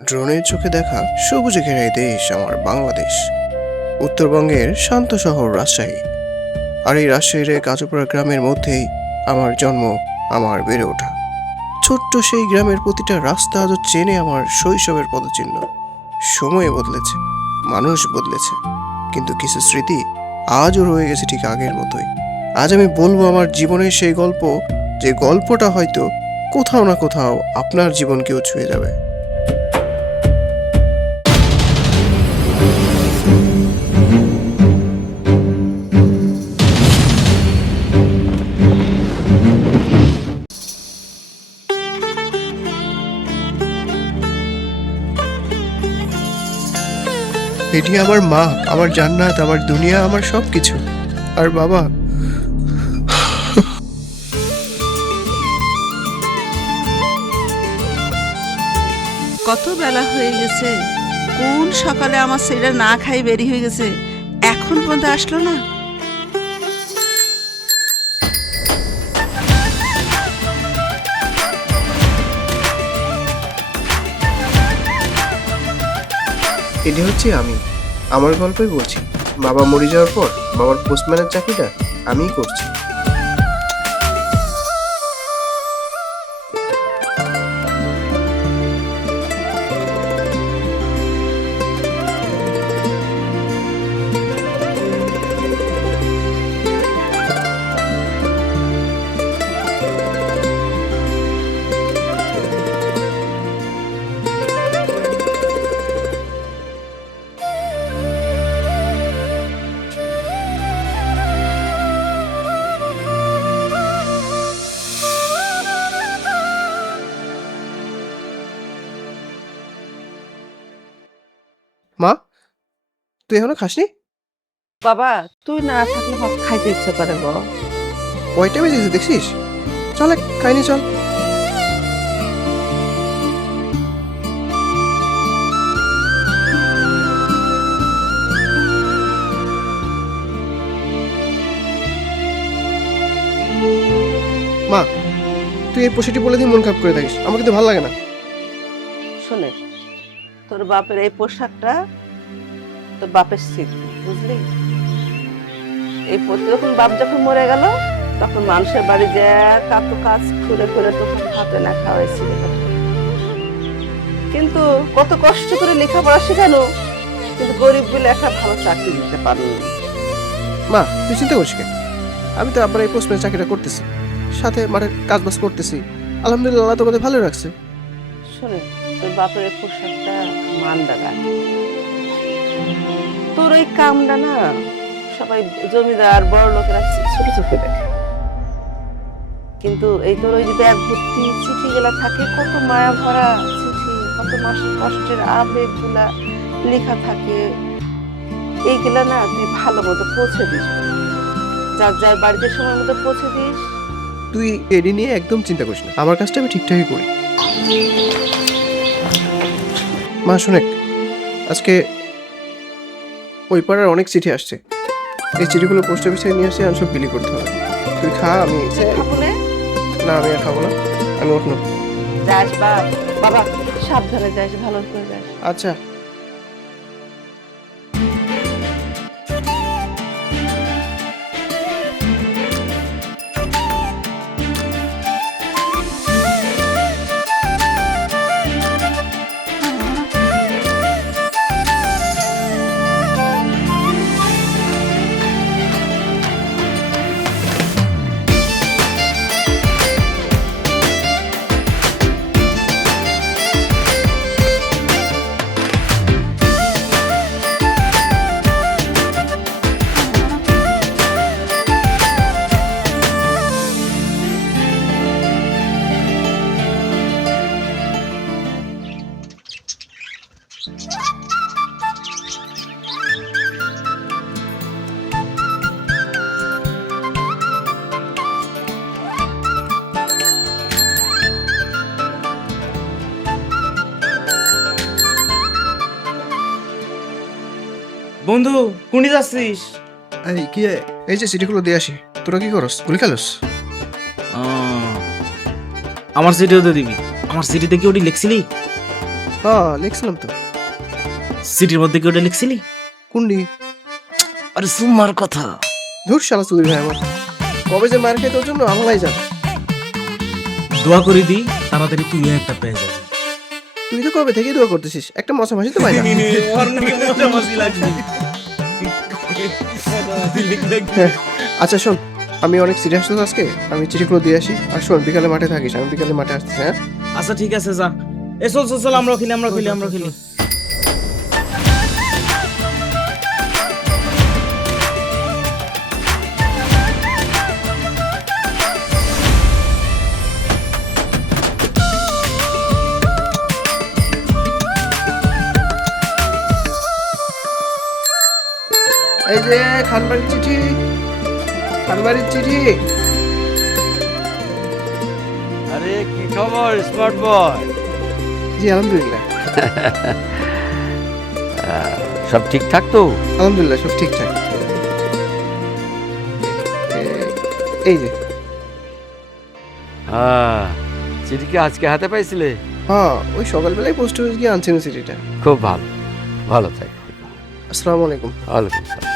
ড্রোনের চোখে দেখা সবুজে ঘেরা এই দেশ আমার বাংলাদেশ। উত্তরবঙ্গের শান্ত শহর রাজশাহী। আর এই রাজশাহীর এক কাজুপাড়া গ্রামের মধ্যেই আমার জন্ম, আমার বেড়ে ওঠা। ছোট্ট সেই গ্রামের প্রতিটা রাস্তা আজও চেনে আমার শৈশবের পদচিহ্ন। সময় বদলেছে, মানুষ বদলেছে, কিন্তু কিছু স্মৃতি আজও রয়ে গেছে ঠিক আগের মতোই। আজ আমি বলবো আমার জীবনের সেই গল্প, যে গল্পটা হয়তো কোথাও না কোথাও আপনার জীবনকেও ছুঁয়ে যাবে। এটি আমার মা, আমার জান্নাত, আমার দুনিয়া, আমার সব কিছু। আর বাবা, কত বেলা হয়ে গেছে, কোন সকালে আমার ছেলেটা না খাই বেরি হয়ে গেছে, এখন পর্যন্ত আসলো না। এটি হচ্ছে আমি, আমার গল্পই বলছি। বাবা মরে যাওয়ার পর বাবার পোস্টম্যানের চাকরিটা আমিই করছি। মা, তুই এখনো খাসনি? বাবা, তুই না থাকলে ভাত খাইতে ইচ্ছে করে গো। কয়টা বেজেছে দেখছিস? চল খাইনি, চল। মা, তুই এই পোষাটি বলে দিয়ে মন খারাপ করে থাকিস, আমার কিন্তু ভালো লাগে না। শোনে, তোর বাপের এই পোশাকটা তোর বাপের স্মৃতি, বুঝলি? এই যখন বাপ যখন মরে গেল, তখন মানুষের বাড়ি যে কত কাজ খুলে খুলে তখন ভাতে না খাওয়াইছিল। কিন্তু কত কষ্ট করে লেখাপড়া শেখানো, কিন্তু গরিব বলে একটা ভালো চাকরি দিতে পারলো। মা, তুই চিন্তা করিস কেন? আমি তো আবার এই পোস্টম্যানের চাকরিটা করতেছি, সাথে মাঠের কাজ বাজ করতেছি। আলহামদুলিল্লাহ, আল্লাহ তোকে ভালো রাখছে। শোনে, তোর বাপের এই পোশাকটা মানটা রাখ। তোর ওই কামটা না সবাই জমিদার বড় লোকেরা ছোট চোখে দেখে, কিন্তু এই তোর ওই যে ব্যাগ ভর্তি চিঠি গুলা থাকে, কত মায়া ভরা চিঠি, কত মাসের কষ্টের আবেগ গুলা লেখা থাকে, এইগুলা না তুই ভালো মতো পৌঁছে দিস, যার যার বাড়িতে সময় মতো পৌঁছে দিস। তুই এডি নিয়ে একদম চিন্তা করিস না, আমার কাজটা আমি ঠিকঠাকই করি। মা শোনেক, আজকে ওই পাড়ার অনেক চিঠি আসছে। এই চিঠিগুলো পোস্ট অফিসে নিয়ে আসে, আমি সব বিলি করতে হবে। তুই খা, আমি খাবলে না, আমি আর খাবো না, আমি উঠনো। যাস বাবা, সাবধানে যাস, ভালো করে যাস। আচ্ছা। বন্ধু, কোনি যাচ্ছিস? এই কি রে? এই যে চিঠিগুলো দিয়ে আসি। তোরা কি করস? গুলি খেলোস? আমার চিঠিও তো দিবি। আমার চিঠিতে কি ওটি লিখছিলি? হ্যাঁ লিখছিলাম তো। সিটির মধ্যে কি ওটা লিখছিলি? কুন্ডি। আরে সুমার কথা। ধুর শালা চুরি ভাই আমার, কবে যে মার খেয়ে তোর জন্য আল্লাহ জানে। দোয়া করে দি তাড়াতাড়ি তুই একটা পেয়ে যাবি। তুই তো কবে থেকে দোয়া করতেছিস, একটা মশা মাসি তো পাই না। ওর নাকি মজা মজা লাগছে। আচ্ছা শোন, আমি অনেক সিরিয়াস তো আজকে, আমি চিঠিগুলো দিয়ে আসি। আর শোন, বিকালে মাঠে থাকিস, আমি বিকালে মাঠে আসতেছি। হ্যাঁ আচ্ছা ঠিক আছে যা। এ চল চল চল, আমরা খেলি। এই যে খানবাড়ির চিঠি, খানবাড়ির চিঠি। আরে কি খবর স্মার্ট বয়? জি আলহামদুলিল্লাহ। সব ঠিকঠাক তো? আলহামদুলিল্লাহ সব ঠিকঠাক। এই যে। হ্যাঁ, চিঠি কি আজকে হাতে পাইছিলে? হ্যাঁ, ওই সকালবেলায় পোস্ট অফিস গিয়ে আনছেন চিঠিটা। খুব ভালো, ভালো থাক। আসসালামু আলাইকুম। ওয়ালাইকুম সালাম।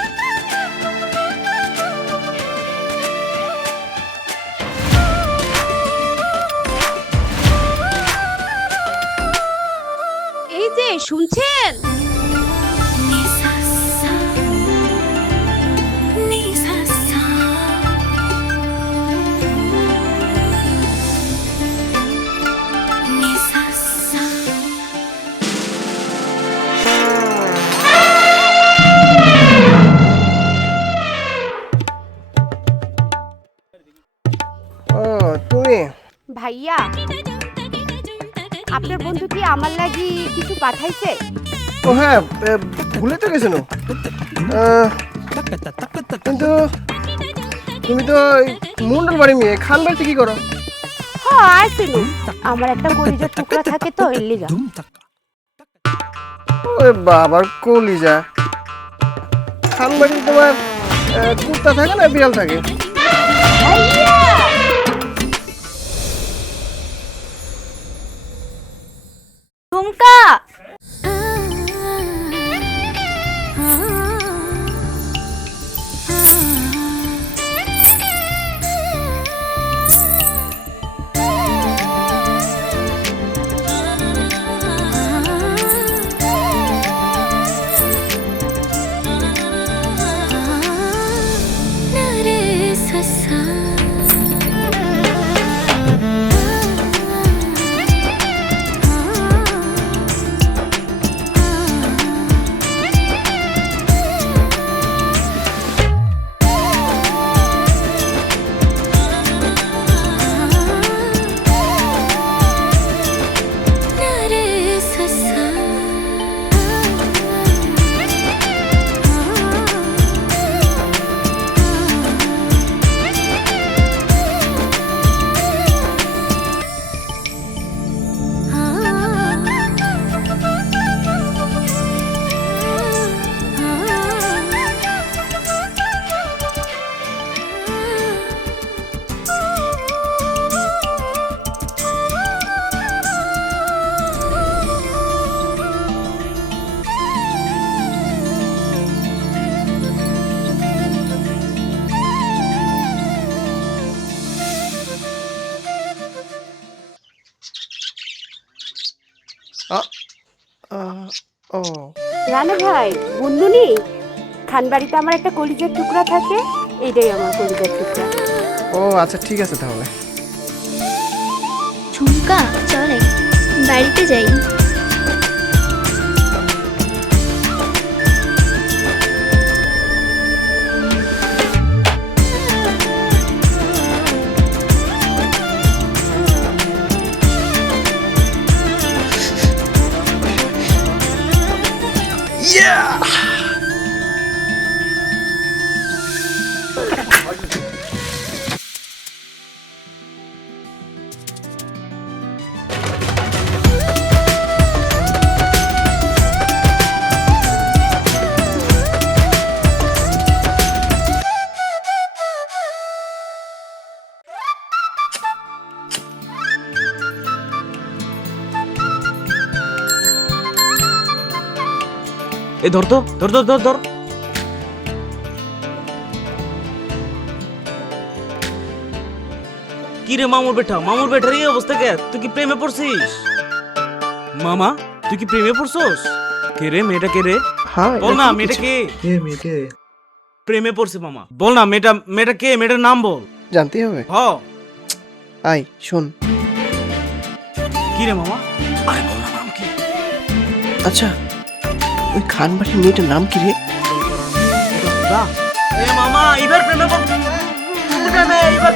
এই যে শুনছেন, ও তুমি? ভাইয়া আপনার বন্ধু কি আমার লাগি কিছু পাঠাইছে? ও হ্যাঁ, ভুলে তো গেছেন। কিন্তু তুমি তো মন্ডল বাড়ি মেয়ে, খান বাড়িতে কি করো? হ্যাঁ আসছিল, আমার একটা কলিজার টুকরা থাকে তো এর লিগা। ওই বাবার কলিজা। খান বাড়িতে তোমার কুত্তা থাকে না বিড়াল থাকে? ঝুমকা ও রানা ভাই, বন্ধুনি খানবাড়িতে আমার একটা কলিজার টুকরা থাকে, এইটাই আমার কলিজার টুকরা। ও আচ্ছা ঠিক আছে তাহলে। ঝুমকা চলে বাড়িতে যাই। এই ধর তো, ধর ধর ধর ধর। কি রে মামুর বেটা, মামুর বেটার এই অবস্থা কে? তুই কি প্রেমে পড়ছিস? মামা তুই কি প্রেমে পড়ছস? কে রে মেয়েটা, কে রে? হ্যাঁ বল না মেয়েটা কে? প্রেমে পড়ছে মামা। বল না মেয়েটা কে? মেয়েটার নাম বল। জানতেই হবে। হ। আই শোন, কি রে মামা? আরে বল না নাম কি? আচ্ছা ওই খানবাড়ির মেয়েটার নাম কি রে? এ মামা এবার প্রেমে পড়। এবার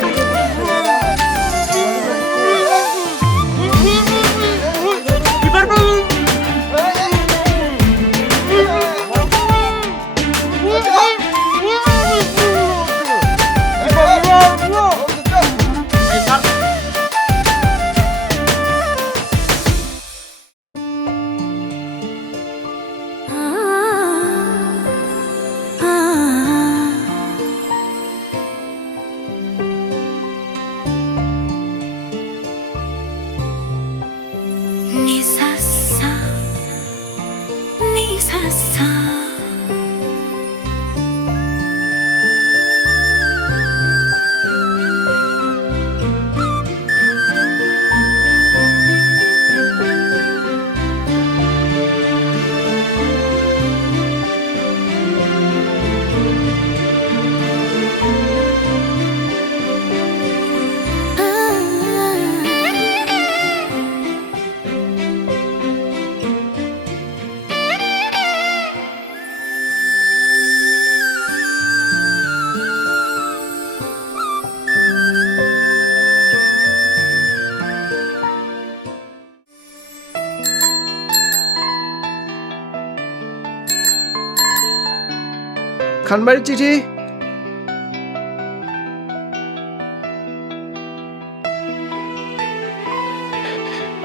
খানবাড়ির চিঠি।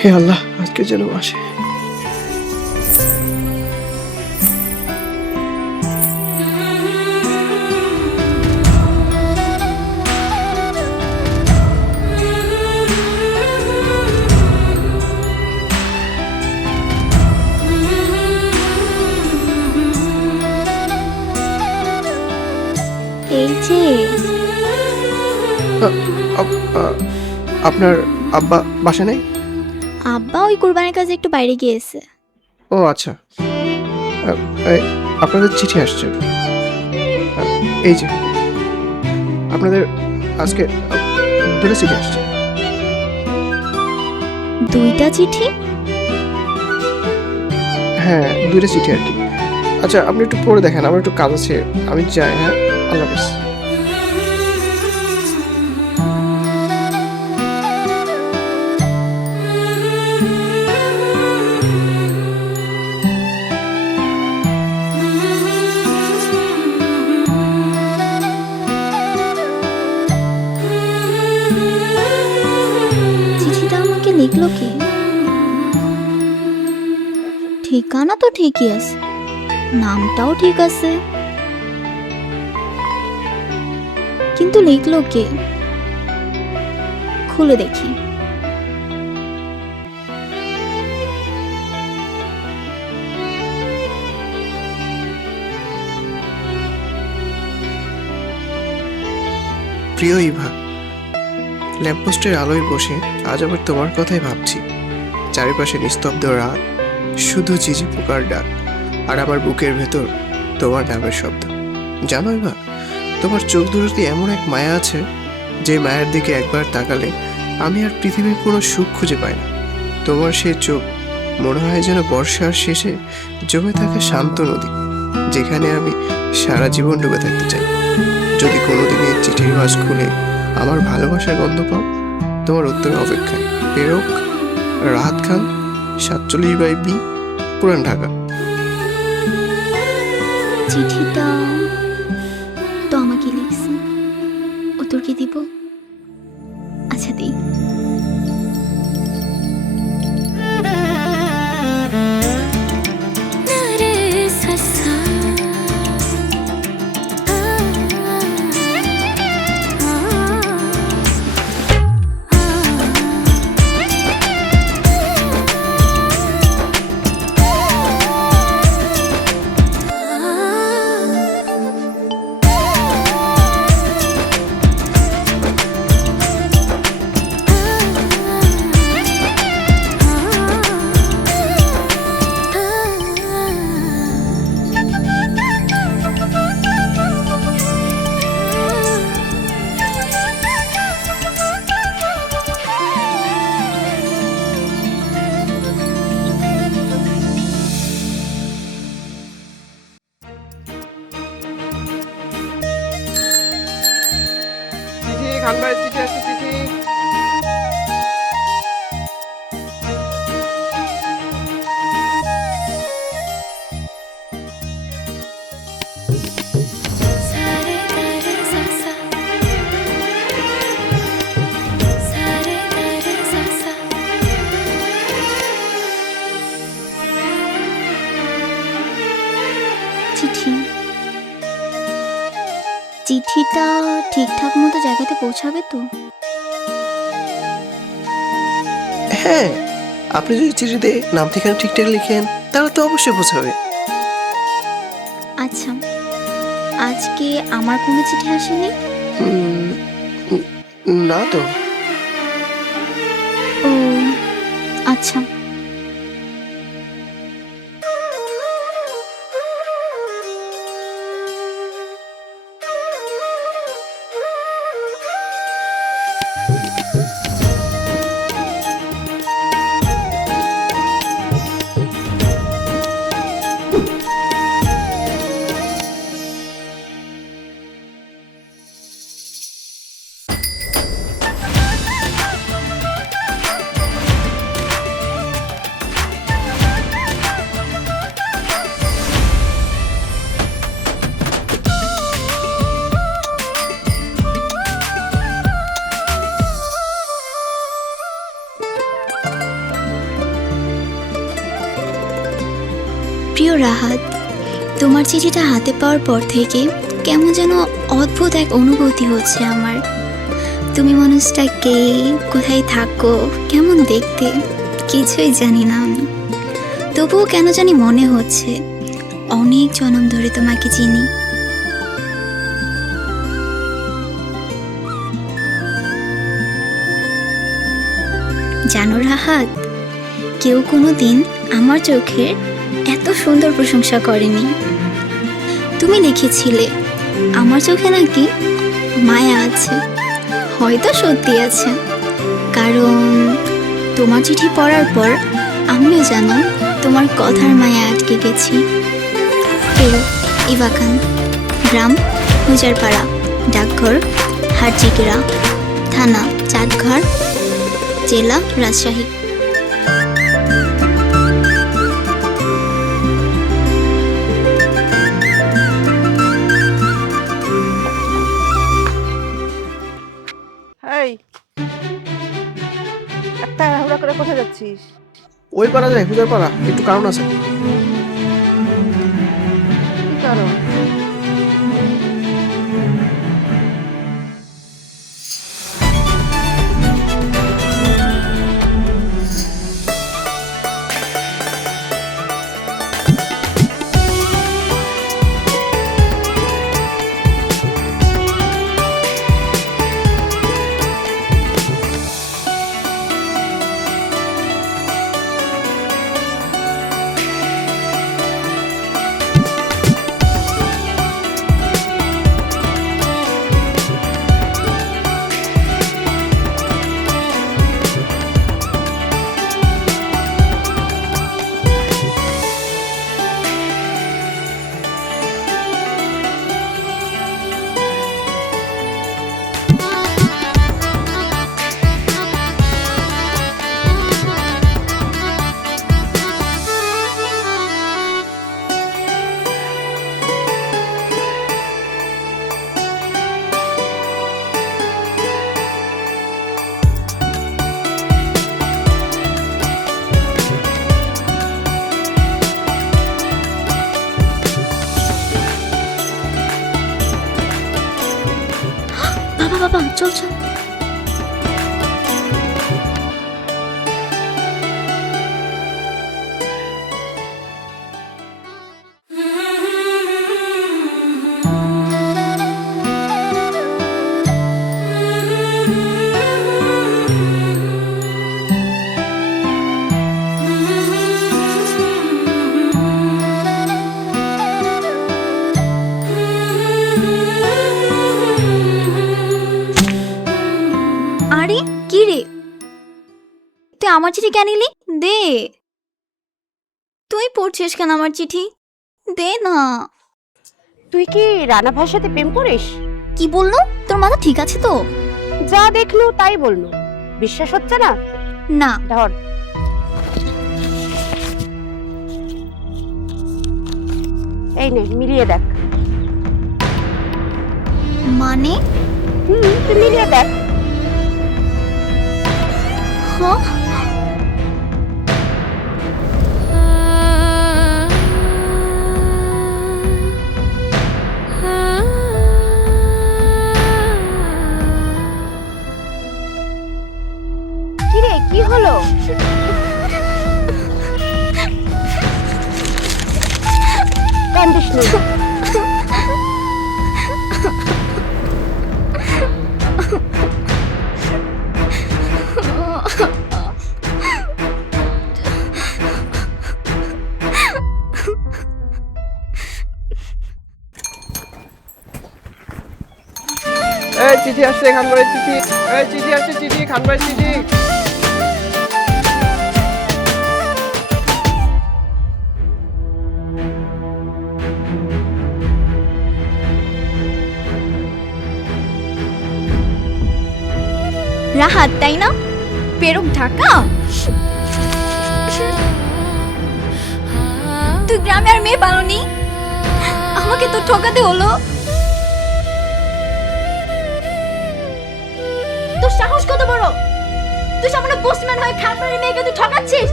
হে আল্লাহ, আজকে যেন আসে। এই যে আপনার আব্বা বাসা নেই? আব্বা ওই কুরবানির কাজে একটু বাইরে গিয়েছে। ও আচ্ছা, আপনাদের চিঠি আসছে। এই যে আপনাদের আজকে দুটো চিঠি আসছে। দুইটা চিঠি? হ্যাঁ দুইটা চিঠি আর কি। আচ্ছা আপনি একটু পড়ে দেখেন, আমার একটু কাজ আছে, আমি যাই। হ্যাঁ আল্লাহ হাফেজ। চিঠিটা আমাকে লিখলো কি? ঠিকানা তো ঠিকই আছে, নামটাও ঠিক আছে, কিন্তু লিখলো কে? খুলে দেখি। প্রিয় ইভা, ল্যাম্পপোস্টের আলোয় বসে আজ আবার তোমার কথাই ভাবছি। চারিপাশে নিস্তব্ধ রাত, শুধু ঝিঝি পোকার ডাক, আর আমার বুকের ভেতর তোমার নামের শব্দ। জানো ইভা, তোমার চোখ দুটোতে এমন এক মায়া আছে, যে মায়ের দিকে একবার তাকালে আমি আর পৃথিবীর কোনো সুখ খুঁজে পাই না। তোমার সে চোখ মনে হয় যেন বর্ষার শেষে জমে থাকা শান্ত নদী, যেখানে আমি সারা জীবন ডুবে থাকতে চাই। যদি কোনোদিন এই চিঠির ভাঁজ খুলে আমার ভালোবাসার গন্ধ পাও, তোমার উত্তরের অপেক্ষায়। প্রেরক রাহাত খান, 47/B, পুরান ঢাকা। চিঠিটা তো আমাকে লিখছে, উত্তর কি দিব? আচ্ছা দিই। চিঠিটা ঠিকঠাক মতো জায়গাতে পৌঁছাবে তো? হ্যাঁ, আপনি যদি চিঠিতে নাম ঠিকানা ঠিকঠাক লিখেন তাহলে তো অবশ্যই পৌঁছাবে। আচ্ছা, আজকে আমার কোনো চিঠি আসেনি? উম, না তো। ও আচ্ছা। প্রিয় রাহাত, তোমার চিঠিটা হাতে পাওয়ার পর থেকে কেমন যেন অদ্ভুত এক অনুভূতি হচ্ছে আমার। তুমি মানুষটা কে, কোথায় থাকো, কেমন দেখতে, কিছুই জানি না আমি, তবুও কেন জানি মনে হচ্ছে অনেক জনম ধরে তোমাকে চিনি। জানো রাহাত, কেউ কোনো দিন আমার চোখের এত সুন্দর প্রশংসা করেনি। তুমি লিখেছিলে আমার চোখে নাকি মায়া আছে। হয়তো সত্যি আছে, কারণ তোমার চিঠি পড়ার পর আমিও জানো তোমার কথার মায়া আটকে গেছি। প্রিয় ইভা খান, গ্রাম হুজারপাড়া, ডাকঘর হাটজিগিরা, থানা চাটঘর, জেলা রাজশাহী। এই একটা তাড়াহুড়া করে কোথায় যাচ্ছিস? ওই পারা যায়, হুজার পারা, একটু কারণ আছে। কি কারণ? বাবা বাবা, চল চল। আরে কি রে, তুই আমার চিঠি কেন নিলি? দে। তুই পড়ছিস কেন আমার চিঠি? দে না। তুই কি রানা ভাইয়ের সাথে প্রেম করিস? কি বললো? তোর মাথা ঠিক আছে তো? যা দেখলু তাই বললু, বিশ্বাস হচ্ছে না? না। ধর, এই নে মিলিয়ে দেখ। মানে? তুই মিলিয়ে দেখ। হ্যাঁ, কি হলো? কান্দিস না। এই চিঠি আসছে খানবাড়ির চিঠি, এই চিঠি আসছে, চিঠি খানবাড়ির চিঠি। রাহাত তাই না? পেরুক ঢাকা। তুই গ্রামে আর মেয়ে পালনি, আমাকে তো ঠকাতে হলো। তোর সাহস কত বড়? তুই সামনে পোস্টম্যান হয়ে খানবাড়ির মেয়েকে তুই ঠকাচ্ছিস,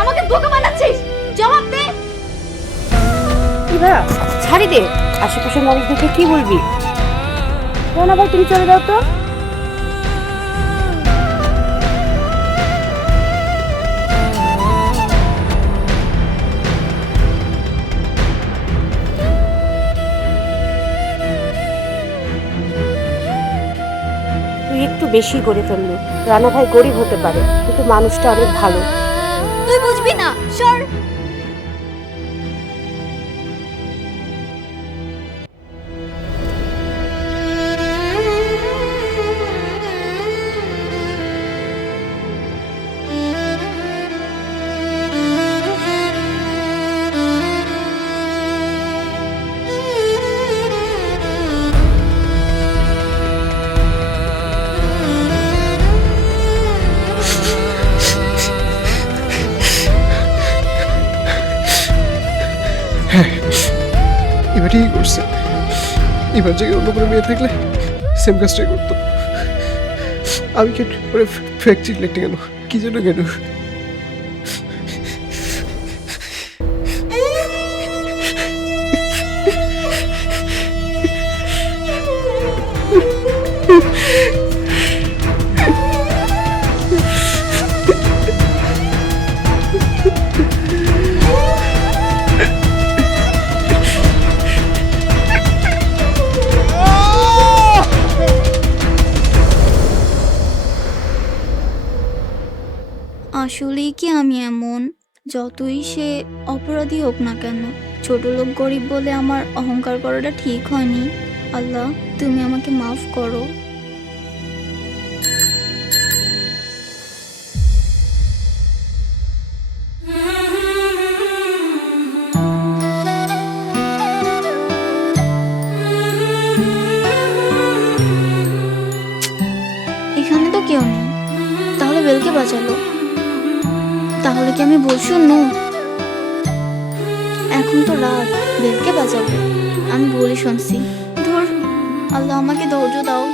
আমাকে বোকা বানাচ্ছিস। জবাব দে। ইভা ছাড়ি দে, আশেপাশের মানুষদেরকে কি বলবি? রানা ভাই তুমি চলে যাও তো। তুই একটু বেশি করে ফেললি। রানা ভাই গরিব হতে পারে, কিন্তু মানুষটা অনেক ভালো। তুই বুঝবি না, সর। এবার ঠিকই করছে। এবার জায়গায় অন্য কোনো মেয়ে থাকলে সেম কাজটাই করতো। আমি কেন ওরে ফেক চিট লিখতে কেন, কি জন্য কেন? আসলেই কি আমি এমন? যতই সে অপরাধী হোক না কেন, ছোট লোক গরিব বলে আমার অহংকার করাটা ঠিক হয়নি। আল্লাহ, তুমি আমাকে মাফ করো। এখানে তো কেউ নেই, তাহলে বেলকে বাঁচালো। তাহলে কি আমি ভুল শুনু? এখন তো রাত, বেলকে বাঁচাবে, আমি ভুলই শুনছি। ধুর, আল্লাহ আমাকে ধৈর্য দাও।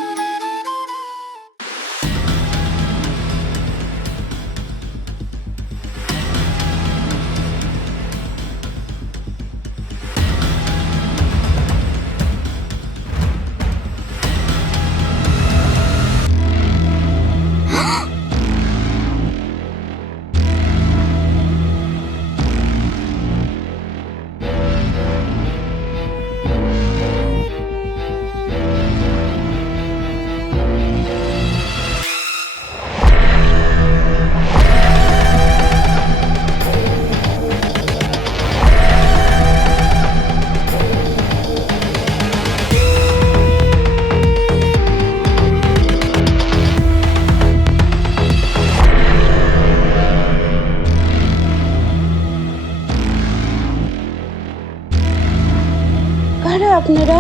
কারা আপনারা?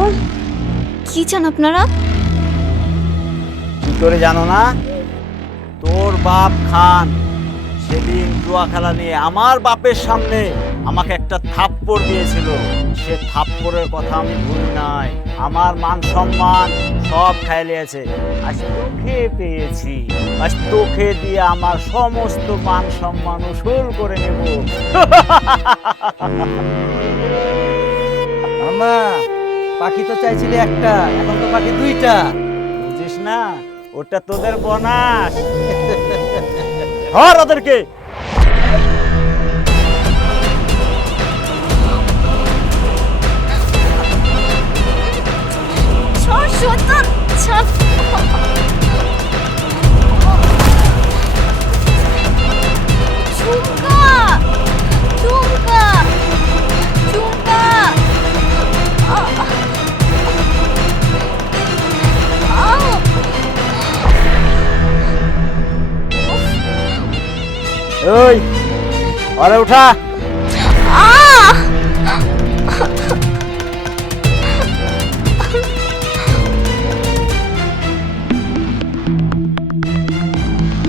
কি চান আপনারা? কি করে জানো না? তোর বাপ খান সেদিন জুয়া খেলা নিয়ে আমার বাপের সামনে আমাকে একটা থাপ্পড় দিয়েছিল। সে থাপ্পড়ের কথা আমি ভুলি নাই। আমার মান সম্মান সব খাইয়ে নিয়েছে। আজ তোকে পেয়েছি, আজ তোকে দিয়ে আমার সমস্ত মান সম্মান উসুল করে নেব। আমা, পাখি তো চাইছিলে একটা, এখন তো পাখি দুইটা। বুঝিস না, ওটা তোদের বোনাস। ধর ওদেরকে। ওই আরে উঠা।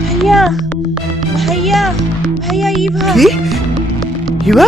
ভাইয়া ভাইয়া ভাইয়া ইভা কি হিবা?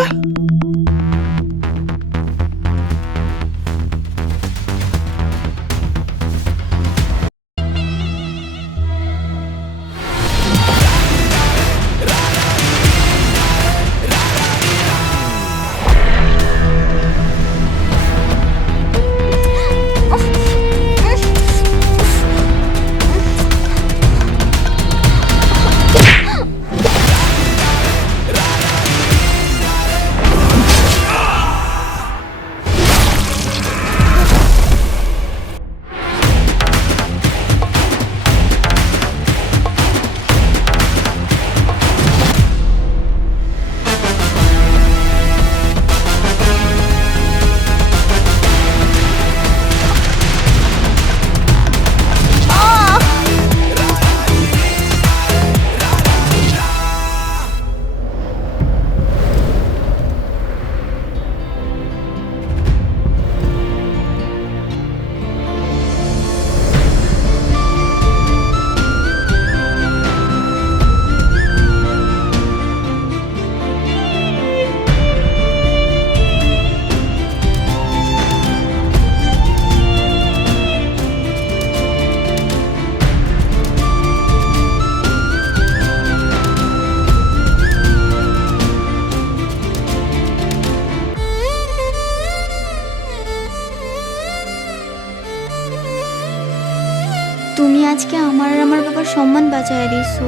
তুমি আজকে আমার আর আমার বাবার সম্মান বাঁচায় দিছো।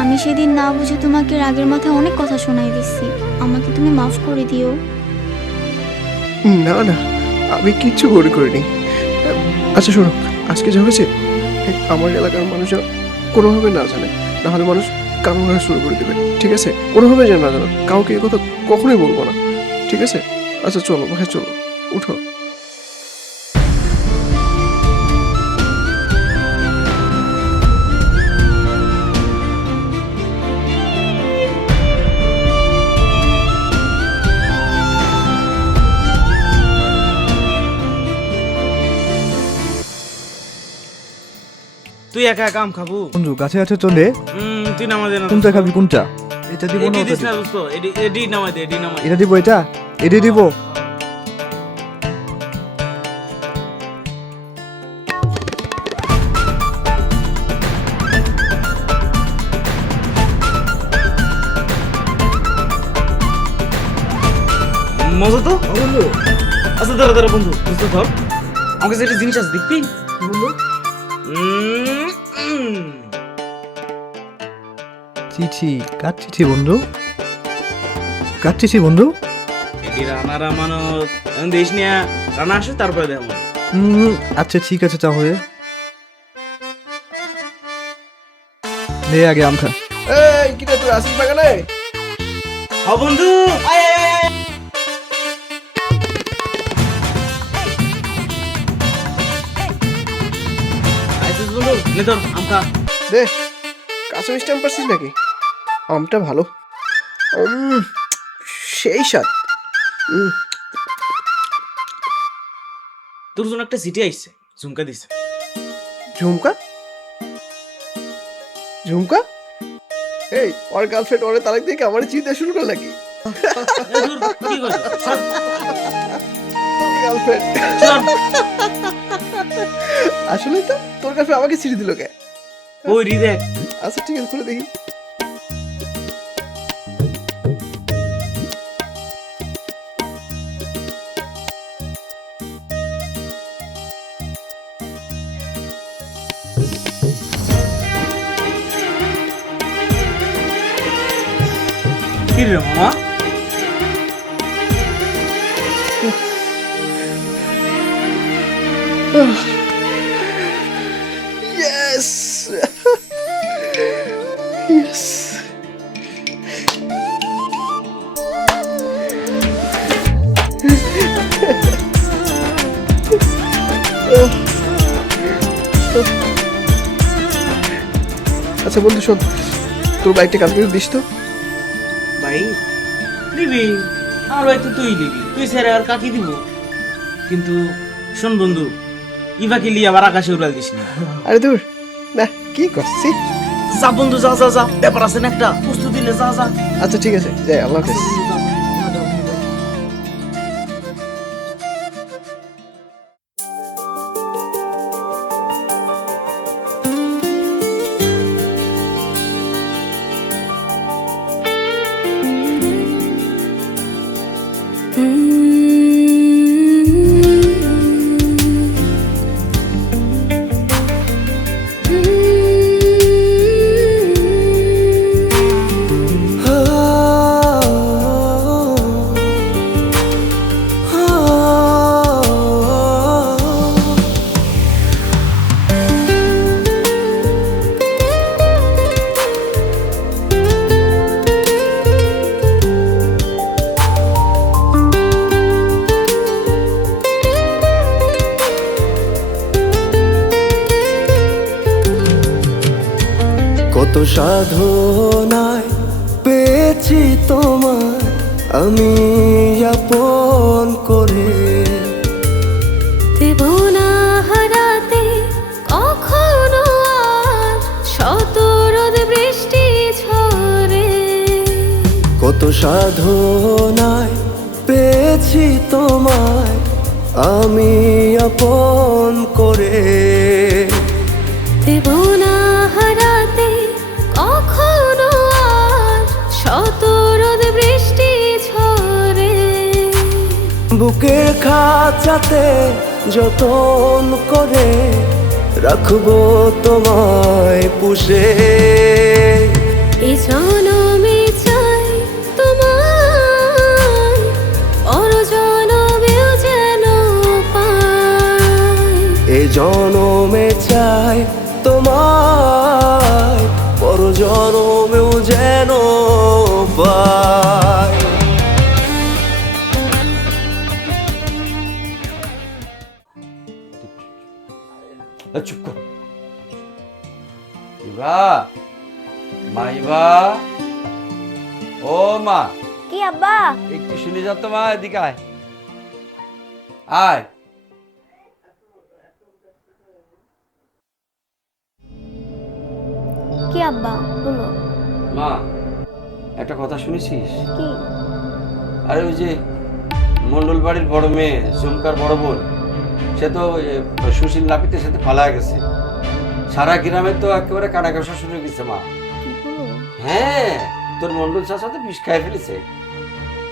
আমি সেদিন না বুঝে তোমাকে রাগের মাথায় অনেক কথা শোনাই দিচ্ছি। আমাকে তুমি মাফ করে দিও। না না, আমি কিচ্ছু মনে করিনি। আচ্ছা শোনো, আজকে যা হয়েছে আমার এলাকার মানুষ যেন কোনোভাবে না জানে, নাহলে মানুষ কারো মারা শুরু করে দেবে। ঠিক আছে? কোনোভাবে যেন না জানো, কাউকে এই কথা কখনোই বলবো না। ঠিক আছে? আচ্ছা চলো ভাই, চলো উঠো। তুই একা একা আম খাবো? বন্ধু গাছে আছে চলে। তুই নামা দে না। কোনটা খাবি কোনটা? এটা দিব না এডি ওটা দিস দিব? না দোস্ত, এডি নামাই দে, এডি নামাই। এটা দিব, এটা এটা দিব। মজা তো? বন্ধু আচ্ছা ধরো ধরো বন্ধু, দোস্ত ধর। আমার কাছে একটা জিনিস আছে, দেখবি? বন্ধু চিঠি, কার চিঠি বন্ধু? কার চিঠি বন্ধু? এডি রানারা মানত এখন দেশ নিয়ে রানা আসে, তারপরে দেখ। আচ্ছা ঠিক আছে তাহলে নে আগে আম খা। এই কি রে, তুই আসিস বাগানে? হ বন্ধু, আয় আয় আয়। আইসিস বন্ধু, নে ধর আম খা। দে, কাঁচা মিষ্টি আম পারছিস নাকি? আমটা ভালো, সেই স্বাদ। তোর জন্য একটা চিঠি আইছে, ঝুমকা দিছে। ঝুমকা? ঝুমকা? এই ওর গার্লফ্রেন্ড ওরে তালাক দিয়ে আমার চিন্তা শুরু করে নাকি? এ ধুর, কি করছিস? সর, গার্লফ্রেন্ড সর। আসলে তো তোর গার্লফ্রেন্ড আমাকে চিঠি দিল কে? ওই রি দেখ। আচ্ছা ঠিক আছে, খুলে দেখি। কি রে মামা? Yes! Yes! আচ্ছা বন্ধু শোন, তোর বাইকটা কালকে দিস তো। ভাই নিবি, আমার ভাই তো তুই নিবি, তুই স্যার আর কাকি দিব। কিন্তু শোন বন্ধু, ইভাকে লিয়ে আবার আকাশে উড়াল দিস না। আরে দূর না, কি করছি? যা বন্ধু, যা যা যা, ব্যাপার আছে না একটা, প্রস্তুতি নে, যা যা। আচ্ছা ঠিক আছে, যাই, আল্লাহ হাফেজ। কত সাধনায় পেয়েছি তোমার আমি আপন করে, দেব না হারাতে কখনো আর শত রোদ বৃষ্টি ঝরে। কত সাধনায় পেয়েছি তোমায় আমি আপন করে, দেব না হারাতে কখনো আর শত রোদ বৃষ্টি ঝরে। বুকের খাঁচাতে যতন করে রাখবো তোমায় পুষে। এই জনমে চাই তোমায়, পর জনমেও যেন পাই। এই জনমে চাই তোমায়, পর জনমেও যেন পাই। চুপ কর। ইভা, মা ইভা, ও মা। কি আব্বা? একটু শুনে যা তো মা, এদিকে আয়। আয়। কি আব্বা বলো। মা, একটা কথা শুনেছিস? কি? আরে ওই যে মন্ডল বাড়ির বড় মেয়ে ঝুমকার বড় বোন, সে তো সুশীল নাপিতের সাথে পালায় গেছে। সারা গ্রামে তো একেবারে কানাঘষা শুরু হয়ে গেছে মা। হ্যাঁ, তোর মন্ডল চাষা তো বিষ খাই ফেলেছে।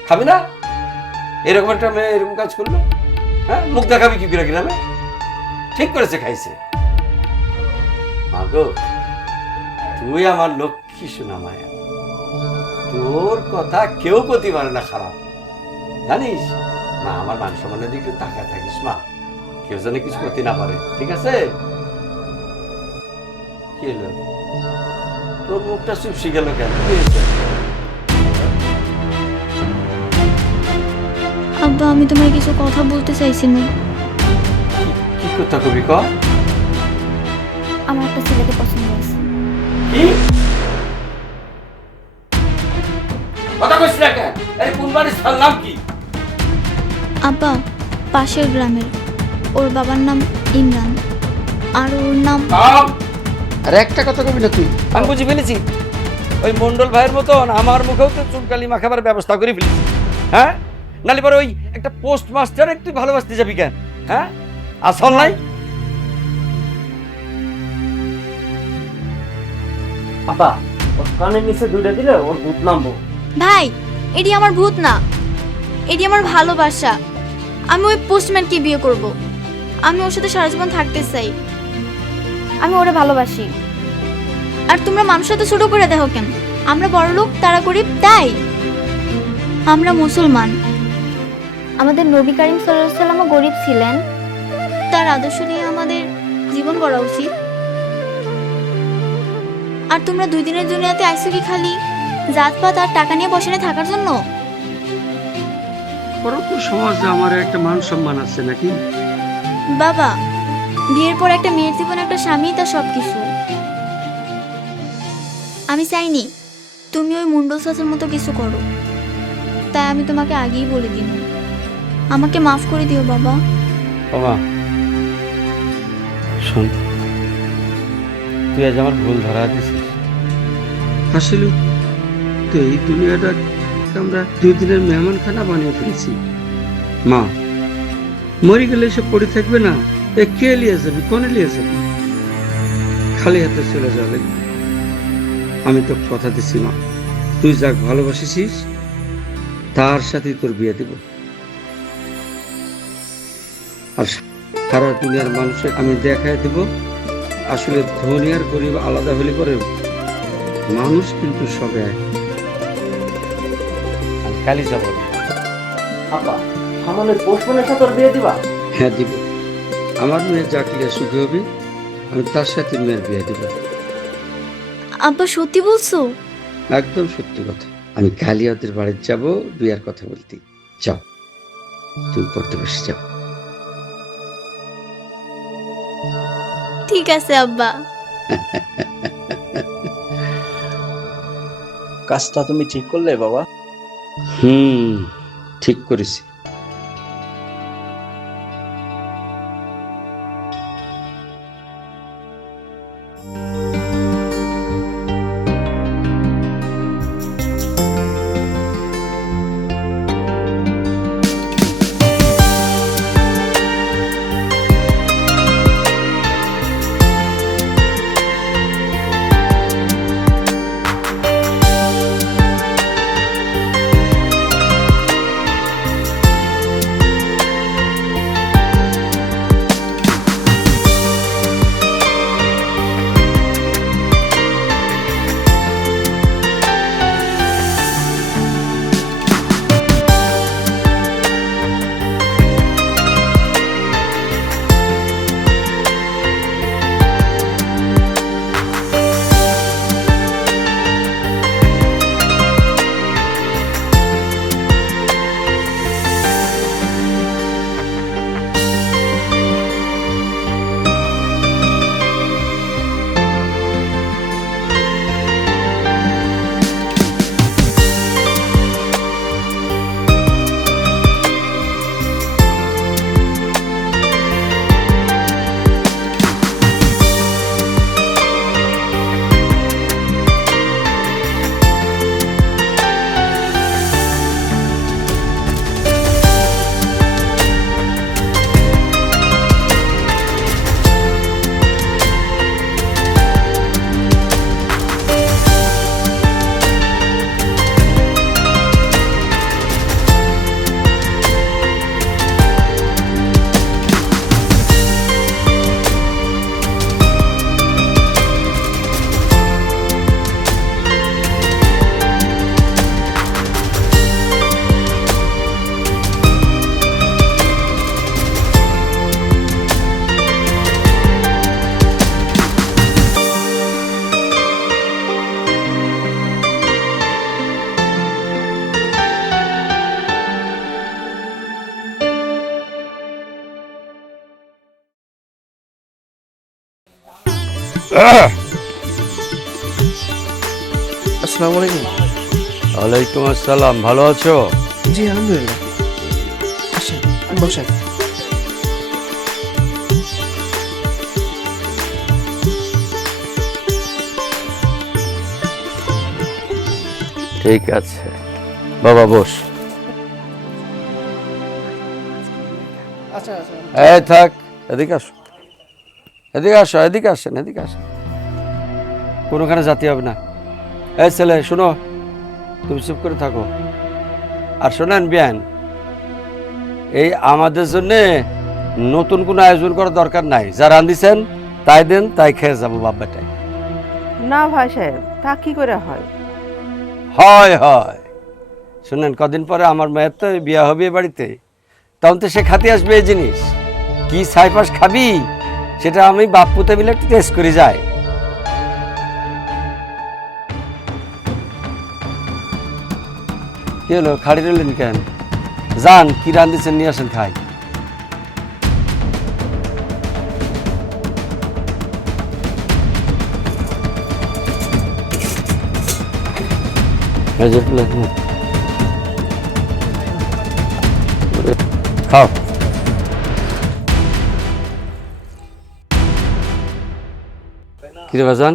খাবি না? এরকম একটা মেয়ে এরকম কাজ করলো, হ্যাঁ? মুখ দেখাবি কি করে গ্রামে? ঠিক করেছে, খাইছে। মা গো, তুই আমার লক্ষ্মী সোনা মায়া, তোর কথা কেউ করতে পারে না খারাপ, জানিস না? আমার মান সম্মানের দিকে তাকায় থাকিস মা, কেউ যেন কিছু করতে না পারে, ঠিক আছে? কি হলো তোর মুখটা চুপসে গেল কেন? কি হয়েছে? আব্বা, আমি তোমায় কিছু কথা বলতে চাইছি না। কি কথা কবি ক? আমার একটা ছেলেকে পছন্দ আছে। কি কথা কইছ না কেন? এই কোন বাড়ির ছেলের নাম কি? আব্বা, পাশের গ্রামের, ওর বাবার নাম ইমরান আর ওর নাম। আরে একটা কথা কবি না তুই? আমি বুঝি ফেলেছি, ওই মন্ডল ভাইয়ের মতন আমার মুখেও তো চুনকালি মাখাবার ব্যবস্থা করে ফেলেছি, হ্যাঁ? নালে পরে ওই একটা পোস্ট মাস্টার একটু ভালোবাসতে যাবি কেন? হ্যাঁ, আসল নাই? আপা, ওর কানের নিচে দুইটা দিলে ওর ভূত নামবো। ভাই, এটি আমার ভূত না, এটি আমার ভালোবাসা। আমি ওই পোস্টম্যানকে বিয়ে করব। আমি ওর সাথে সারা জীবন থাকতে চাই। আমি ওরে ভালোবাসি। আর তোমরা মানুষের তো ছোট করে দেখো কেন? আমরা বড় লোক, তারা গরিব, তাই আমরা মুসলমান, আমাদের নবী করিম সাল্লাল্লাহু আলাইহি ওয়াসাল্লামও গরিব ছিলেন, তার আদর্শ নিয়ে আমাদের জীবন গড়া উচিত। আর তোমরা 2 দিনের দুনিয়াতে আইসো কি খালি জাতপাত আর টাকা নিয়ে বসে থাকার জন্য? তো সমাজে আমার একটা মান সম্মান আছে নাকি? বাবা, বিয়ের পর একটা মেয়ের জীবনে একটা স্বামী তার সবকিছু। আমি চাইনি তুমি ওই মুন্ডল চাচার মতো কিছু করো, তাই আমি তোমাকে আগেই বলে দিন, আমাকে মাফ করে দিও বাবা। বাবা শোন, তুই আজ আমার ভুল ধরা দিছিস। আসলে তো এই দুনিয়াটা আমরা 2 দিনের মেহমান খানা বানিয়ে ফেলেছি। মা মরে গেলে এসব পড়ে থাকবে না, এ কে লিয়ে যাবি, কোনে লিয়ে যাবি? খালি হাতে চলে যাবে। আমি তো কথা দিছি মা, তুই যাক ভালোবাসিস তার সাথে তোর বিয়ে দিব। আর সারা দুনিয়ার মানুষের আমি দেখাই দেব আসলে ধনী আর গরিব আলাদা হলে পরে মানুষ কিন্তু সবে এক। কালি যাব আপা, সামনে পোষমানের সাথে তোর বিয়ে দিবা? হ্যাঁ দিব। আমার মেয়ে যাকে সুখী হবে আমি তার সাথে মেয়ের বিয়ে দিব। আব্বা সত্যি বলছো? একদম সত্যি কথা। আমি কালি ওদের বাড়িতে যাব বিয়ার কথা বলতে। যাও তুমি পড়তে বসে যাও। ঠিক আছে আব্বা। কাজটা তুমি ঠিক করলে বাবা? ঠিক করেছি। আসসালামু আলাইকুম। ওয়ালাইকুম আসসালাম। ভালো আছো? জি আলহামদুলিল্লাহ। আসেন বসেন। ঠিক আছে বাবা, বস। আচ্ছা আচ্ছা এই থাক, এদিকে আসো, এদিকে আসো, এদিকে আসেন, এদিকে আসেন। কোনোখানে যেতে হবে না। এই ছেলে শোনো, তুমি চুপ করে থাকো। আর শোনেন বিয়ান, এই আমাদের জন্য নতুন কোনো আয়োজন করার দরকার নাই। যা রাঁধিছেন তাই দেন, তাই খেয়ে যাবো বাপ বেটায়। না ভাই সাহেব, তা কি করে হয়? হয় হয়, শুনেন, কদিন পরে আমার মেয়ের তো বিয়ে হবে এ বাড়িতে, তখন তো সে খাতে আসবে এই জিনিস। কি ছাইপাশ খাবি সেটা আমি বাপ পুতে মিলে একটু টেস্ট করে যাই। কি হলো, খাড়ি রইলেন কেন? যান, কি রান্ধিছেন নিয়ে আসেন খাই। খাও। কিরে বাজান,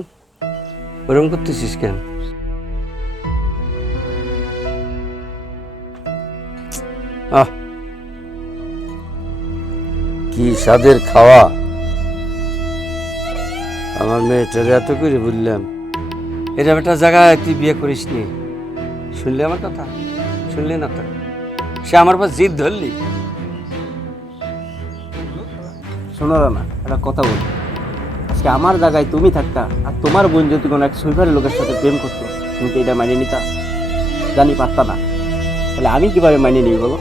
ওরকম করতেছিস কেন? আহ, কি স্বাদের খাওয়া। আমার মেয়েটার এত করে বললাম, এরকম একটা জায়গায় তুই বিয়ে করিস নি। শুনলি আমার কথা? শুনলি না তো? সে আমার পর জিদ ধরলি। শোনো না, একটা কথা বল। আজকে আমার জায়গায় তুমি থাকতা আর তোমার বোন যদি কোনো এক সুইপারের লোকের সাথে প্রেম করতো, তুমি কি এটা মানিয়ে নিতা? জানি পারতা না, তাহলে আমি কিভাবে মানিয়ে নিই বলো?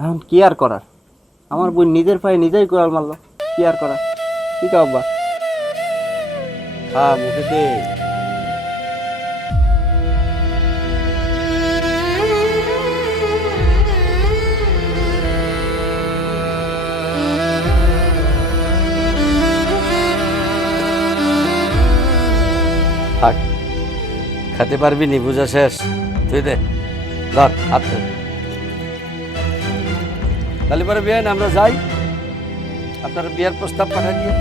এখন কি আর করার? আমার বোন নিজের পায়ে নিজেই কোড়াল মারলো, কি আর করার? ঠিক আছে আব্বা, হ্যাঁ, মুখে দে। থাক, খেতে পারবি নি, বুঝা শেষ। তুই দে, ধর হাত দে। তাহলে পরে বিয়ে আমরা যাই, আপনার বিয়ের প্রস্তাব পাঠাই দিয়ে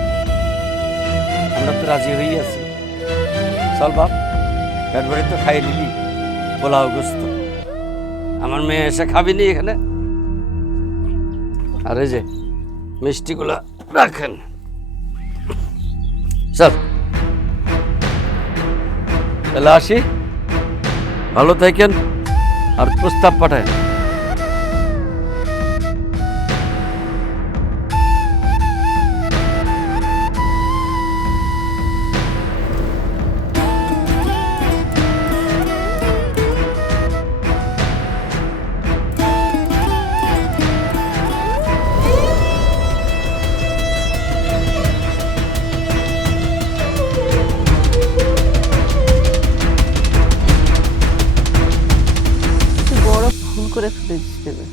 আমরা তো রাজি হয়ে আছি। চল বাপ, পেট ভরে তো খাই নিলি পোলাও গোস্ত। আমার মেয়ে এসে খাবি নি এখানে? আর এই যে মিষ্টিগুলা রাখেন। চল তাহলে আসি, ভালো থাকেন আর প্রস্তাব পাঠায়। করে ফেলেছিস দেবে,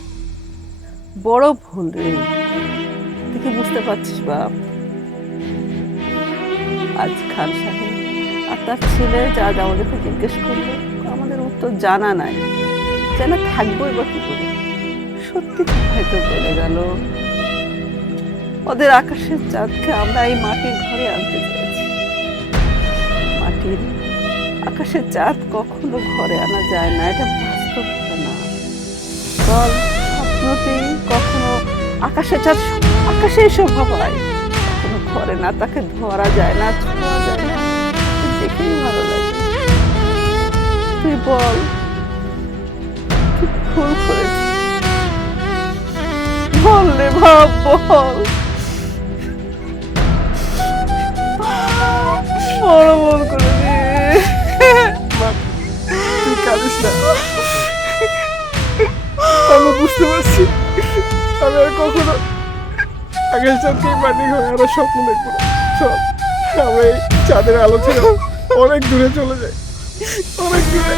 বড় ভুল রে। তুই কি বুঝতে পারছিস বাপ? আজ খান সাহেব আর তার ছেলে যা যা আমাদেরকে জিজ্ঞেস করলো, আমাদের উত্তর জানা নাই, জানা থাকবোই বা কি করে? সত্যি হয়তো বলে গেল, ওদের আকাশের চাঁদকে আমরা এই মাটির ঘরে আনতে চেয়েছি। মাটির আকাশের চাঁদ কখনো ঘরে আনা যায় না, এটা বাস্তব না। বল, স্বপ্নতে কখনো আকাশের চাঁদ আকাশে শোভা পায়, কখনো ঘরে না তাকে ধরা যায় না, ছোঁয়া যায় না, দেখেই ভালো লাগে। তুই বল, তুই ভুল করেছিস? বল রে ভাব, বল। বড় ভুল করেছি। তুই কাঁদিস না, আমি বুঝতে পারছি। আমি আর কখনো আগের চাঁদকে মাটি ঘরে আরো স্বপ্ন দেখবো না। চল, আমি এই চাঁদের আলো ছেড়ে অনেক দূরে চলে যাই, অনেক দূরে।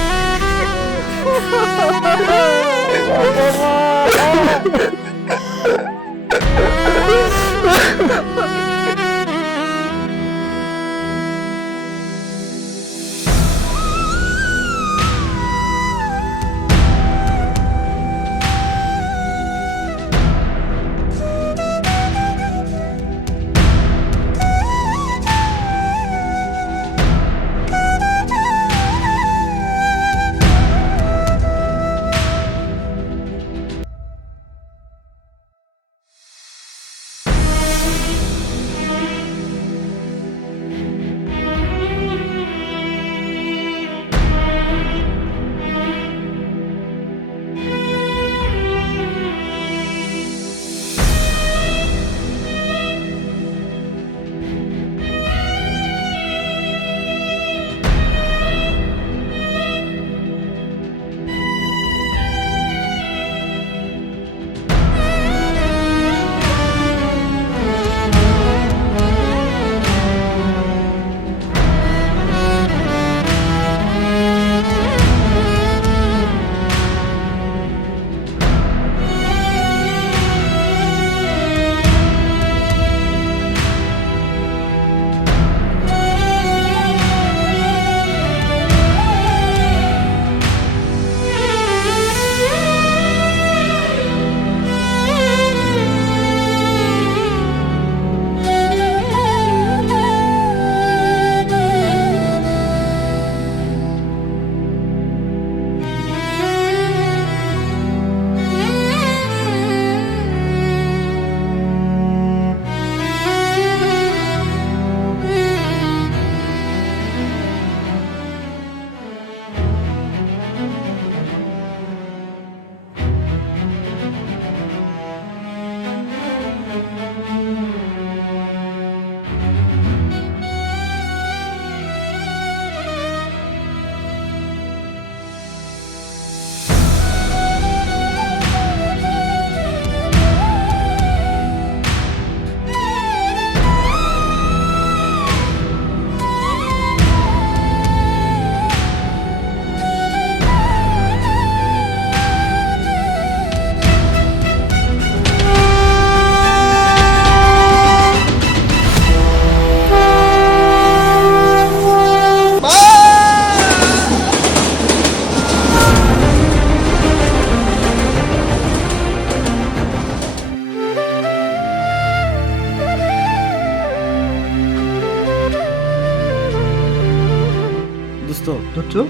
করছো?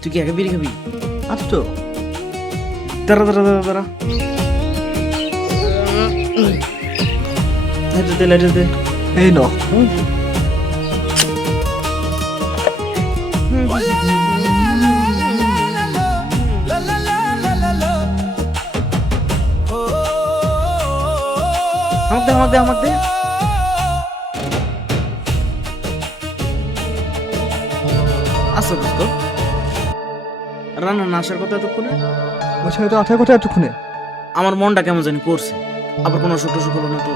তুই কি আগে বিড়ি খাবি? আসছো? দাঁড়া দাঁড়া দাঁড়া দাঁড়া, লাইটার দে লাইটার দে। এই নাও। আমাকে দে আমাকে দে। আসো দোস্ত, রান্না না আসার কথা এতক্ষণে? ওই ছেলে তো আঠার কথা এতক্ষণে। আমার মনটা কেমন জানি করছে, আবার কোনো অসুখ টসুখ হলো না তো?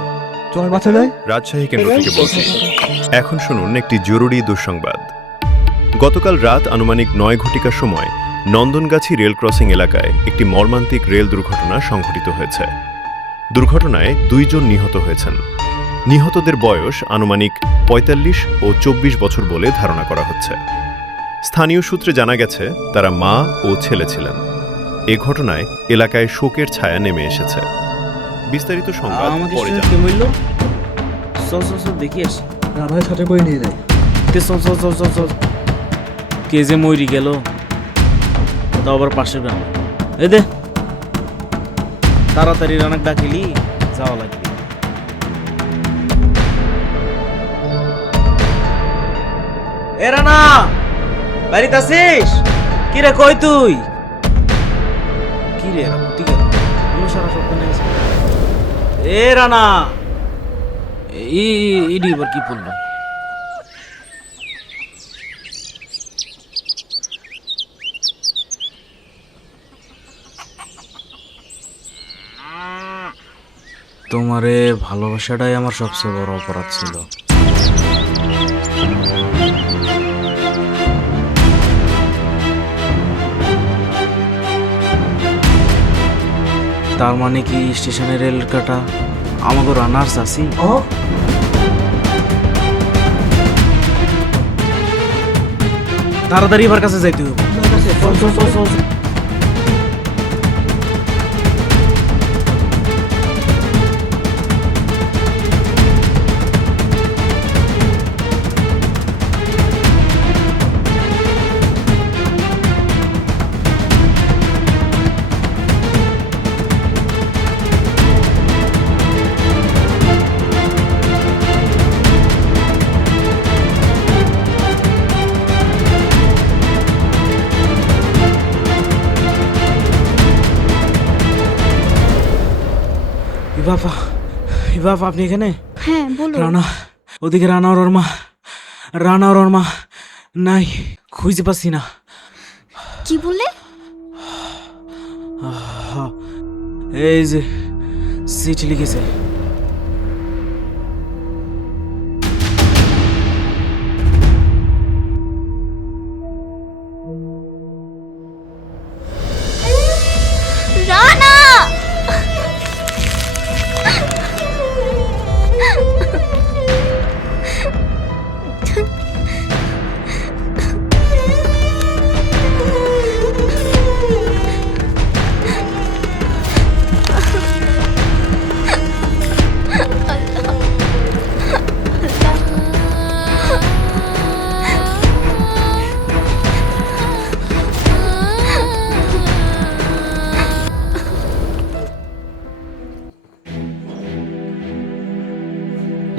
চল বাচ্চা যায়। রাজশাহী কেন্দ্র থেকে বলছি। এখন শুনুন একটি জরুরি দুঃসংবাদ। গতকাল রাত আনুমানিক 9 ঘটিকার সময় নন্দনগাছি রেল ক্রসিং এলাকায় একটি মর্মান্তিক রেল দুর্ঘটনা সংঘটিত হয়েছে। দুর্ঘটনায় 2 জন নিহত হয়েছেন। নিহতদের বয়স আনুমানিক 45 ও 24 বছর বলে ধারণা করা হচ্ছে। স্থানীয় সূত্রে জানা গেছে তারা মা ও ছেলে ছিলেন। এ ঘটনায় এলাকায় শোকের ছায়া নেমে এসেছে। বিস্তারিত সংবাদ আমাকে পরে শুনে জানাবো। কে বললো? চল চল চল দেখি আসি। রাভাই সাথে করে নিয়ে যায়। চল চল চল চল চল। কে যে মরি গেল, তাও আবার পাশের গ্রামে। এই দে তাড়াতাড়ি রানাক ডাকিলি যাওয়া লাগবে। এ রানা, বাড়িতে আছিস? কি রে কই তুই? কি রে রামতি গেল, কোনো সারা শব্দ নেই। এ রানা, ইডি এবার কি পড়লো? তোমারে ভালোবাসাটাই আমার সবচেয়ে বড় অপরাধ ছিল। তার মানে কি স্টেশনে রেল কাটা আমাকে রানার্স আসি? তাড়াতাড়ি এবার কাছে যাইতে হবে। চল চল চল চল। বাবা আপনি এখানে? হ্যাঁ বলো। রানা, ওদিকে রানা আর ওর মা নাই, খুঁজে পাচ্ছি না। কি বললে? এই যে চিঠি লিখেছে। রানা!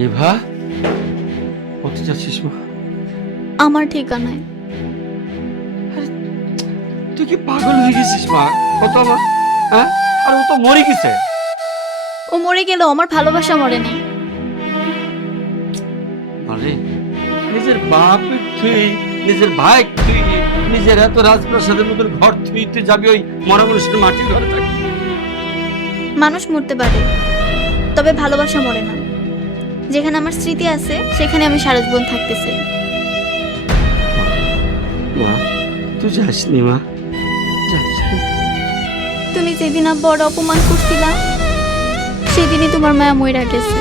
ইভা, কোথায় যাচ্ছিস মা? আমার ঠিকানায়। তুই কি পাগল হয়ে গেছিস মা? কত আমার, হ্যাঁ? আর ও তো মরে গেছে। ও মরে গেল, আমার ভালোবাসা মরে নেই। আরে নিজের বাপ তুই, নিজের ভাই তুই, নিজের এত রাজপ্রাসাদের মতন ঘর তুই যাবি ওই মরা মানুষের মাটির ঘরে থাকবি? মানুষ মরতে পারে, তবে ভালোবাসা মরে না। যেখানে আমার স্মৃতি আছে সেখানে আমি সারা জীবন থাকতে চাই। মা তুই যাসনি মা, যাসনি। তুমি যেদিন বড় অপমান করছিলা সেদিনই তোমার মায়া মইরা গেছে।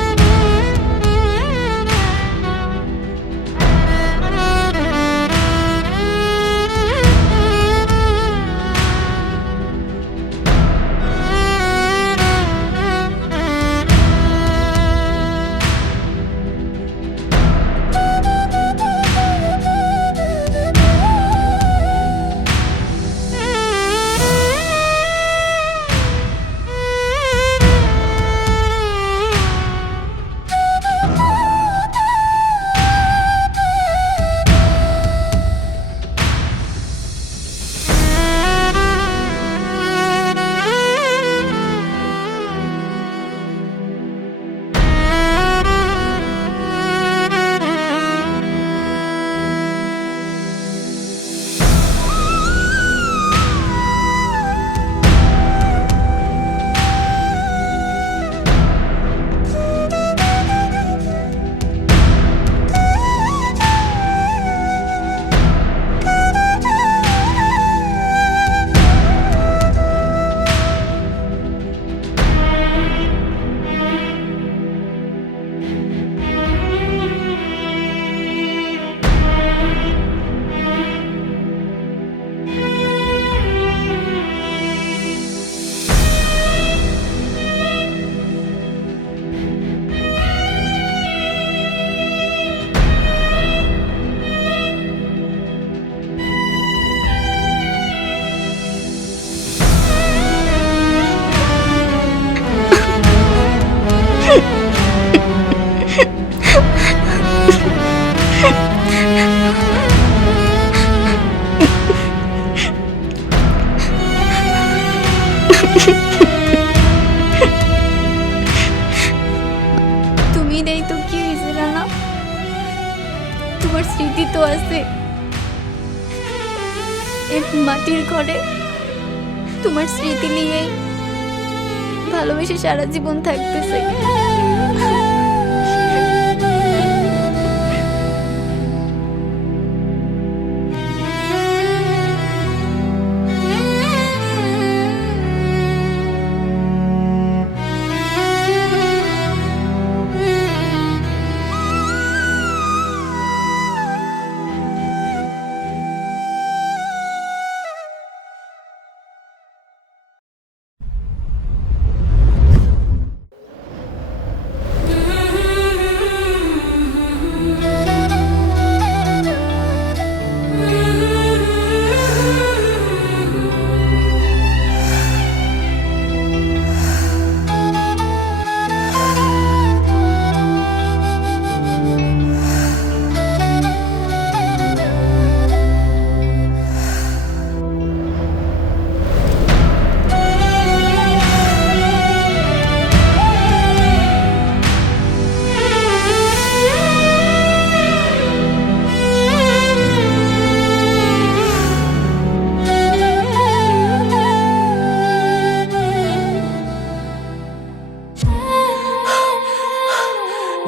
আছে এই মাটির ঘরে তোমার স্মৃতি নিয়ে ভালোবেসে সারা জীবন থাকতেছে।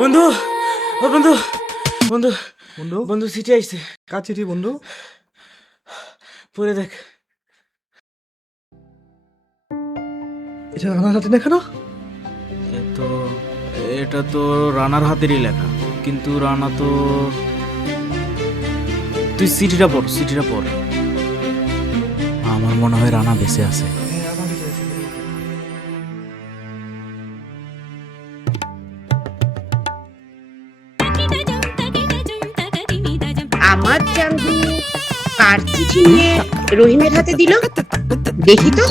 বন্ধু, ও বন্ধু, বন্ধু, বন্ধু বন্ধু চিঠি আইছে। কার চিঠি বন্ধু? পড়ে দেখ। এটা রানার হাতে লেখা না? এটা তো রানার হাতেরই লেখা, কিন্তু রানা তো, তুই চিঠিটা পড়, চিঠিটা পড়। আমার মনে হয় রানা বেঁচে আছে। আমার চান্দু কার চিঠি নিয়ে রহিমের হাতে দিল, দেখি তো।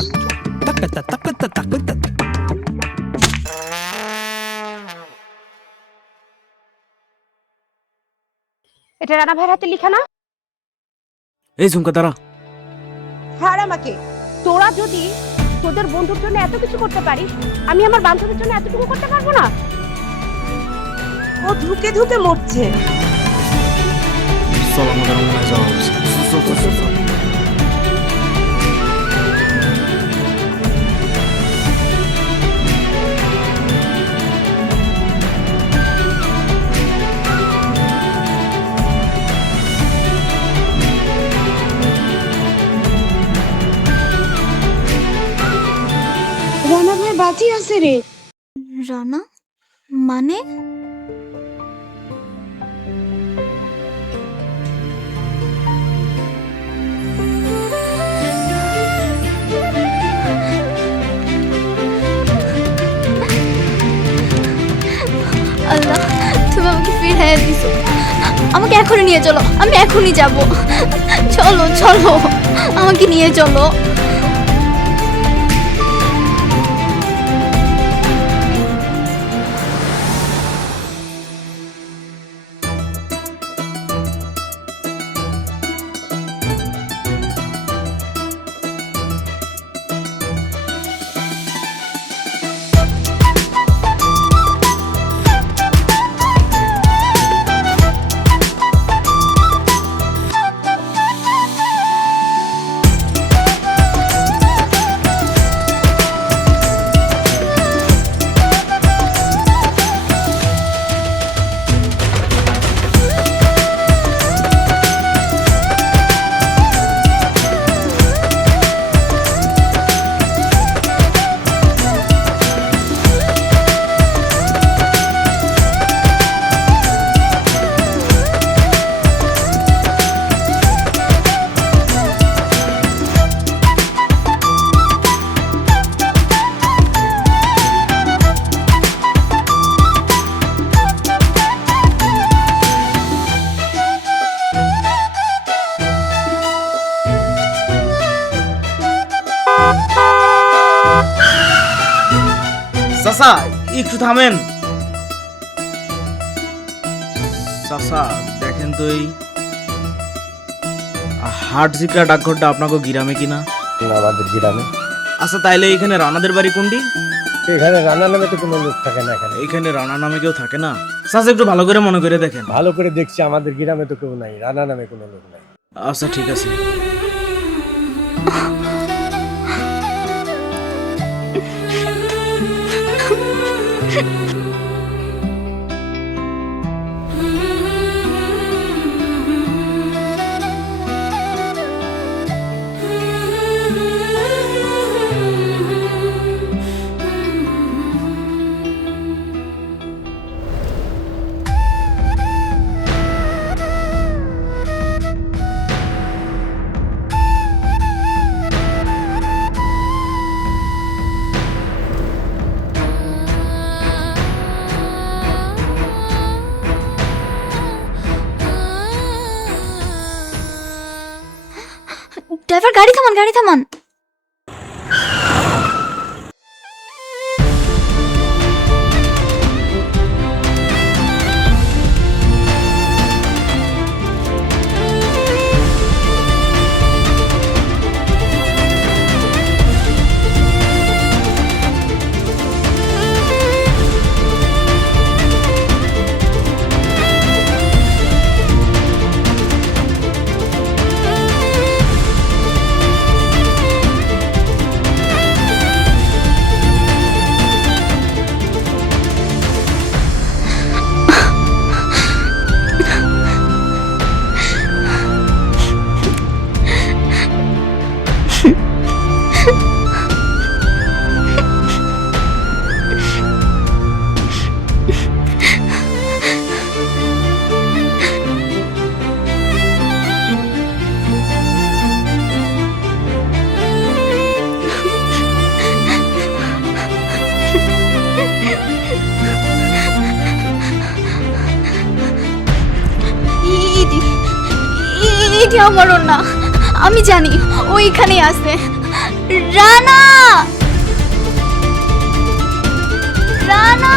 এটা রানা ভাইয়ের হাতে লেখা না? এই ঝুমকা দাঁড়া। হ্যাঁ আমাকে, তোরা যদি তোদের বন্ধুর জন্য এত কিছু করতে পারিস, আমি আমার বান্ধবীর জন্য এতটুকু করতে পারবো না? ও ধুকে ধুকে মরছে। চল আমাদের মনে যাওয়া উচিত। রানা ভাই বাঁচি আছে রে। রানা মানে? আল্লাহ, তুমি আমাকে ফিরিয়ে দিছো। আমাকে এখনই নিয়ে চলো, আমি এখনই যাব। চলো চলো, আমাকে নিয়ে চলো। চাচা একটু থামেন। চাচা দেখেন তো এই হাট জিকরা ডাকঘরটা আপনাকে গ্রামে কিনা? আমাদের গ্রামে। আচ্ছা তাইলে এখানে রানাদের বাড়ি কোনটি? এখানে রানা নামে তো কোনো লোক থাকে না এখানে। এইখানে রানা নামে কেউ থাকে না? চাচা একটু ভালো করে মনে করে দেখেন। ভালো করে দেখছি, আমাদের গ্রামে তো কেউ নাই, রানা নামে কোনো লোক নাই। আচ্ছা ঠিক আছে। ড্রাইভার, গাড়ি থামান, গাড়ি থামান। এটি আমারও না, আমি জানি ও এখানেই আছে। রানা, রানা।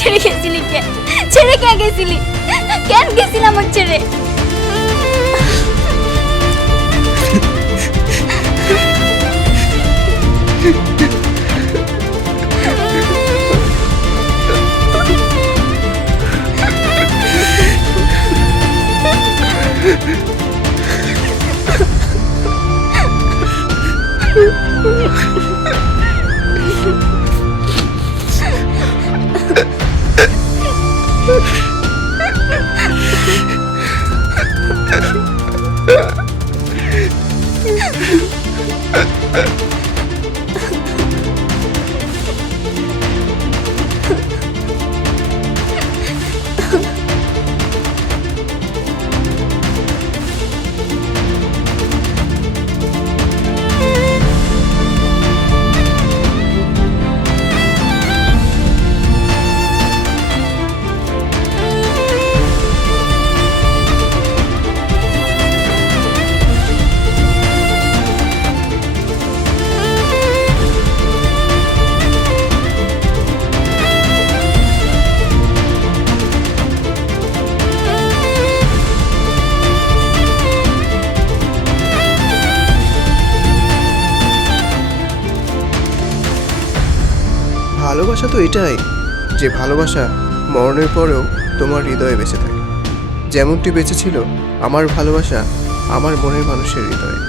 ছেড়ে গেছিলি কেন? ছেড়ে কে গেছিলি? কেন গেছিলি আমার ছেড়ে? ভালোবাসা তো এটাই, যে ভালোবাসা মরণের পরেও তোমার হৃদয়ে বেঁচে থাকে, যেমনটি বেঁচে ছিল আমার ভালোবাসা আমার মনের মানুষের হৃদয়ে।